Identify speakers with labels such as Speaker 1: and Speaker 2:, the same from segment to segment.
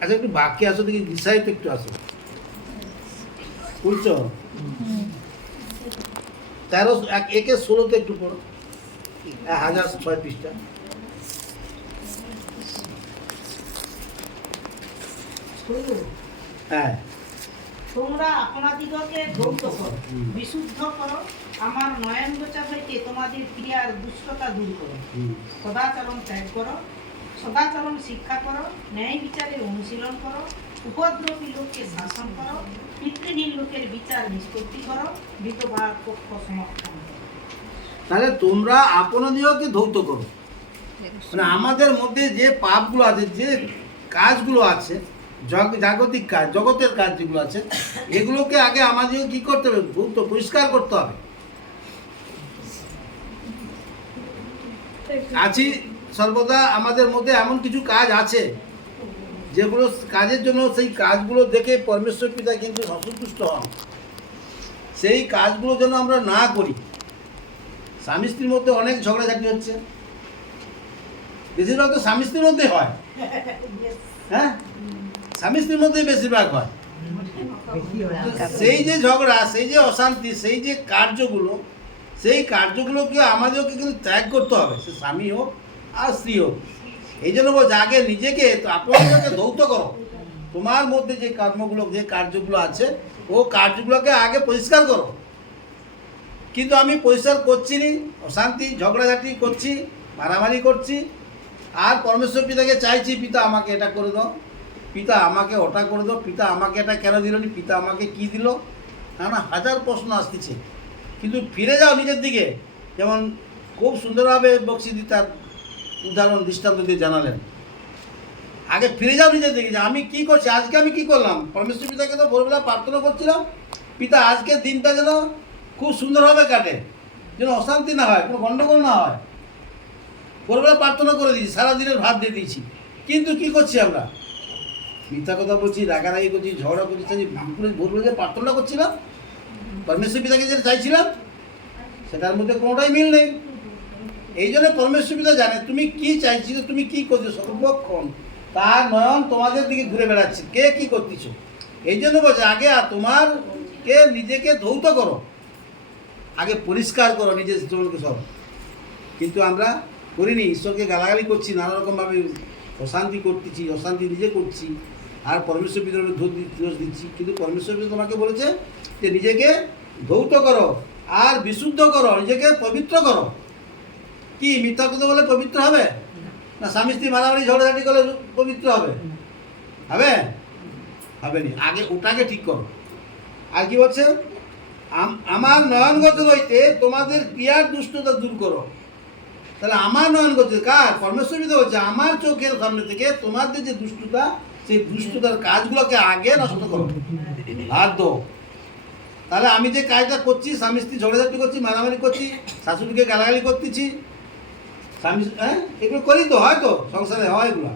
Speaker 1: আচ্ছা একটু বাক্যে আসো দেখি দিশাইতে একটু আসো। বুঝছ? তেরো এক একে ষোলোতে একটু পড়ো। হাজার ছয় পৃষ্ঠা। হ্যাঁ।
Speaker 2: তোমরা আপনাদিগকে ধৌত করো বিশুদ্ধ করো আমার নয়ন গোচর হইতে তোমাদের ক্রিয়ার দুষ্টতা দূর করো। সদাচরণ ত্যাগ করো সদাচরণ শিক্ষা করো, ন্যায় বিচারের অনুশীলন করো, উপদ্রবী লোককে শাসন করো, পিতৃহীন লোকের বিচার নিষ্পত্তি করো বিধবা পক্ষ সমর্থন
Speaker 1: তাহলে তোমরা আপনদীয়কে ধৌত করো। মানে আমাদের মধ্যে যে পাপগুলো আছে, যে কাজগুলো আছে জাগতিক কাজ, জগতের কাজ যেগুলো আছে, এগুলোকে আগে আমাদের কি করতে হবে? ধৌত, পরিষ্কার করতে হবে। আছি সর্বদা আমাদের মধ্যে এমন কিছু কাজ আছে, যেগুলো কাজের জন্য সেই কাজগুলো দেখে পরমেশ্বর পিতা কিন্তু অসন্তুষ্ট হন। সেই কাজগুলো যেন আমরা না করি। স্বামী স্ত্রীর মধ্যে অনেক ঝগড়াঝাটি হচ্ছে। বেশিরভাগ তো স্বামী স্ত্রীর মধ্যে হয়। হ্যাঁ? স্বামী স্ত্রীর মধ্যে বেশিরভাগ হয়। সেই যে ঝগড়া, সেই যে অশান্তি, সেই যে কার্যগুলো, সেই কার্যগুলোকে আমাদেরকে কিন্তু ত্যাগ করতে হবে। সে স্বামী হোক আর স্ত্রী এই জন্য বলছে, আগে নিজেকে তো আপনাদেরকে ধৌত করো। তোমার মধ্যে যে কর্মগুলো, যে কার্যগুলো আছে, ও কার্যগুলোকে আগে পরিষ্কার করো। কিন্তু আমি পরিষ্কার করছি নি, অশান্তি, ঝগড়াঝাটি করছি, মারামারি করছি, আর পরমেশ্বর পিতাকে চাইছি, পিতা আমাকে এটা করে দাও, পিতা আমাকে ওটা করে দাও, পিতা আমাকে এটা কেন দিল নি, পিতা আমাকে কি দিল? না হাজার প্রশ্ন আসতেছে। কিন্তু ফিরে যাও নিজের দিকে। যেমন খুব সুন্দরভাবে বক্সিদি তার উদাহরণ, দৃষ্টান্ত দিয়ে জানালেন। আগে ফিরে যাও নিজের দিকে, যে আমি কি করছি, আজকে আমি কি করলাম? পরমেশ্বর পিতাকে তো ভোরবেলা প্রার্থনা করছিলাম, পিতা আজকে দিনটা যেন খুব সুন্দরভাবে কাটে, যেন অশান্তি না হয়, কোনো গণ্ডগোল না হয়। ভোরবেলা প্রার্থনা করে দিয়েছি, সারাদিনের ভাত দিয়ে দিয়েছি। কিন্তু কি করছি আমরা? মিথ্যা কথা বলছি, রাগারাগি করছি, ঝগড়া করছি সেই দুপুরে ভোরবেলা যে প্রার্থনা করছিলাম, পরমেশ্বর পিতাকে যেটা চাইছিলাম, সেটার মধ্যে কোনোটাই মিল নেই। এই জন্য পরমেশ্বর পিতা জানে, তুমি কি চাইছিলে, তুমি কি করছ, সর্বক্ষণ। তার নয়ন তোমাদের দিকে ঘুরে বেড়াচ্ছে। কে কি করতেছো? এই জন্য বলছে, আগে আর তোমার কে নিজেকে ধৌত করো। আগে পরিষ্কার করো নিজের জীবনকে সব। কিন্তু আমরা করিনি, ঈশ্বরকে গালাগালি করছি নানা রকমভাবে অশান্তি করতেছি, অশান্তি নিজে করছি, আর পরমেশ্বর পিতার দোষ দিচ্ছি। কিন্তু পরমেশ্বর পিতা তোমাকে বলেছে যে, নিজেকে ধৌত করো, আর বিশুদ্ধ করো, নিজেকে পবিত্র করো। কি, মিথ্যা কথা বলে পবিত্র হবে? না, স্বামী স্ত্রী মারামারি, ঝগড়াঝাটি করলে পবিত্র হবে? হবে? হবে নি। আগে ওটাকে ঠিক করো। আর কি বলছে? আম- আমার নয়নগত হইতে তোমাদের ক্রিয়ার দুষ্টতা দূর করো। তাহলে আমার নয়ন নয়নগত কার? পরমেশ্বর বিধা হচ্ছে আমার চোখের সামনে থেকে তোমাদের যে দুষ্টতা, সেই দুষ্টতার কাজগুলোকে আগে নষ্ট করো। বাদ দো। তাহলে আমি যে কাজটা করছি, স্বামী স্ত্রী ঝগড়াঝাটি করছি, মারামারি করছি, শাশুড়িকে গালাগালি করতেছি স্বামী হ্যাঁ এগুলো করি তো হয় তো সংসারে হয় এগুলো।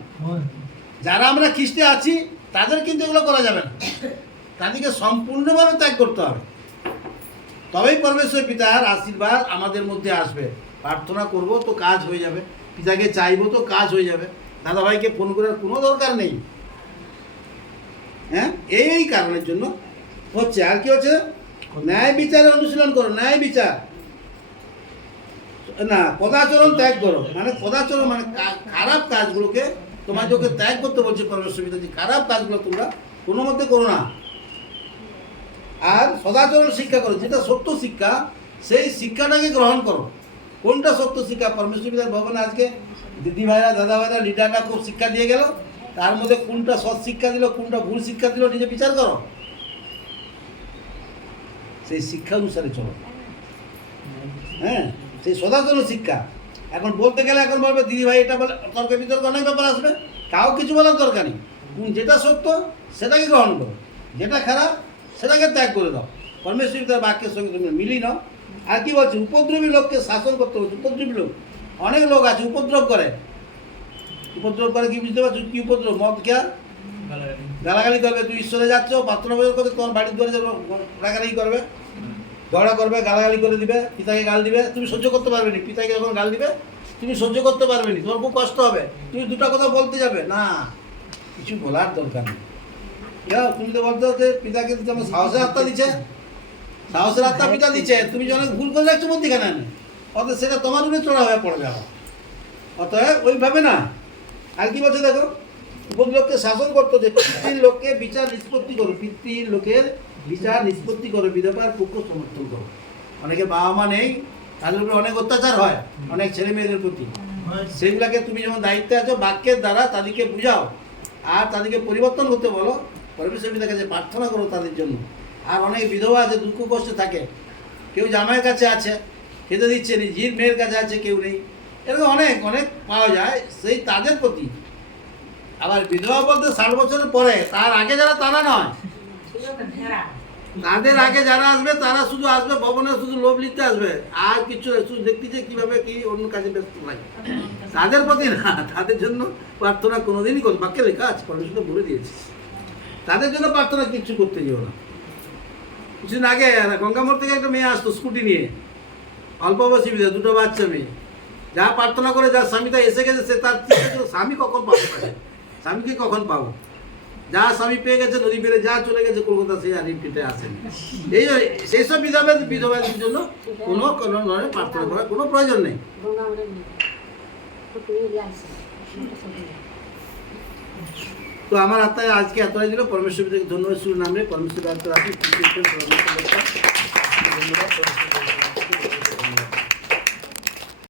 Speaker 1: যারা আমরা খ্রিস্টে আছি তাদের কিন্তু এগুলো করা যাবে না। তাদেরকে সম্পূর্ণভাবে ত্যাগ করতে হবে। তবেই পরমেশ্বর পিতার আশীর্বাদ আমাদের মধ্যে আসবে। প্রার্থনা করব তো কাজ হয়ে যাবে। পিতাকে চাইব তো কাজ হয়ে যাবে। দাদাভাইকে ফোন করার কোনো দরকার নেই। হ্যাঁ এই কারণের জন্য হচ্ছে আর কি হচ্ছে? ন্যায় বিচারে অনুশীলন করো ন্যায় বিচার। না, পদাচরণ ত্যাগ করো। মানে পদাচরণ মানে খারাপ কাজগুলোকে তোমাদেরকে ত্যাগ করতে বলছে পরমেশ্বর যে খারাপ কাজগুলো তোমরা কোনো মধ্যে করো না। আর সদাচরণ শিক্ষা করো, যেটা সত্য শিক্ষা, সেই শিক্ষাটাকে গ্রহণ করো। কোনটা সত্য শিক্ষা? পরমেশ্বর পিতার ভবনে আজকে দিদি ভাইরা দাদা ভাইরা লিডাররা খুব শিক্ষা দিয়ে গেল। তার মধ্যে কোনটা সৎ শিক্ষা দিল, কোনটা ভুল শিক্ষা দিল, নিজে বিচার করো। সেই শিক্ষা অনুসারে চলো। হ্যাঁ সেই সদাচরণ শিক্ষা। এখন বলতে গেলে এখন বলবে দিদি ভাই এটা বলে তর্ক বিতর্ক অনেক ব্যাপার আসবে। তাও কিছু বলার দরকার নেই। কোন যেটা সত্য সেটাকে গ্রহণ করো। যেটা খারাপ সেটাকে ত্যাগ করে দাও। পরমেশ্বরী তার বাক্যের সঙ্গে তুমি মিলি নাও। আর কি বলছে? উপদ্রবী লোককে শাসন করতে হচ্ছে উপদ্রবী লোক। অনেক লোক আছে উপদ্রব করে। উপদ্রব করে কি বুঝতে পারছ? কি উপদ্রব? মদ খেয়া? গালাগালি। করবে। তুই ঈশ্বরে যাচ্ছ প্রার্থনা করতে তোমার বাড়ির দুয়ারে যাব গালাগালি করবে। ঝগড়া করবে, গালাগালি করে দিবে, পিতাকে গাল দিবে, তুমি সহ্য করতে পারবে না। পিতাকে যখন গাল দিবে, তুমি সহ্য করতে পারবে না। তোমার খুব কষ্ট হবে। তুমি দুটো কথা বলতে যাবে। না, কিছু বলার দরকার নেই। তুমি তো বলতে যে পিতাকে তো যেমন সাহসের আত্মা দিচ্ছে। সাহসের আত্মা পিতা দিচ্ছে। তুমি যে অনেক ভুল করে রাখছো মধ্যিখানে অত সেটা তোমার উপরে চড়া হয়ে পড়ে যাওয়া অতএব ওইভাবে না। আর কি বলছে দেখো? উপর লোককে শাসন করতো যে পিতৃর লোককে বিচার নিষ্পত্তি করো। পিতৃ লোকের বিচার নিষ্পত্তি করো বিধবার পক্ষ সমর্থন করো। অনেকে বাবা মা নেই তাদের উপরে অনেক অত্যাচার হয় অনেক ছেলে মেয়েদের প্রতি সেইগুলাকে তুমি যেমন দায়িত্বে আছো বাক্যের দ্বারা তাদেরকে বুঝাও আর তাদেরকে পরিবর্তন করতে বলো পরমেশ্বর পিতার কাছে প্রার্থনা করো তাদের জন্য। আর অনেক বিধবা আছে দুঃখ কষ্টে থাকে। কেউ জামাইয়ের কাছে আছে খেতে দিচ্ছে নি জির মেয়ের কাছে আছে কেউ নেই। এরকম অনেক অনেক পাওয়া যায় সেই তাদের প্রতি। আবার বিধবা বলতে ষাট বছরের পরে তার আগে যারা তারা নয়। তাদের আগে যারা আসবে, তারা শুধু আসবে, ভবনে শুধু লোভ লিখতে আসবে। আর কিছু শুধু দেখতে যে কীভাবে কি অন্য কাজে ব্যস্ত লাগে। তাদের প্রতি না, তাদের জন্য প্রার্থনা কোনোদিনই করো বাক্যে লেখা আছে, পরমেশ্বর বলে দিয়েছে। তাদের জন্য প্রার্থনা কিচ্ছু করতে যেও না। কিছুদিন আগে গঙ্গামোড় থেকে একটা মেয়ে আসতো স্কুটি নিয়ে। অল্প বয়সী বিধা দুটো বাচ্চা মেয়ে। যা প্রার্থনা করে, যার স্বামীটা এসে গেছে, সে তার স্বামী কখন পাবো? স্বামীকে কখন পাবো? যা স্বামী পেয়ে গেছে, নদী পেরে যা চলে গেছে, কলকাতা সেই আর রিপিটে আসেনি। এই সেই সব বিধবা বিধবাদের জন্য কোনো কোনো প্রার্থনা করার কোনো প্রয়োজন নেই। তো আমার আত্মায় আজকে এতটাই দিল। পরমেশ্বর ধন্যবাদ শুরু নামে পরমেশ্বর ধন্যবাদ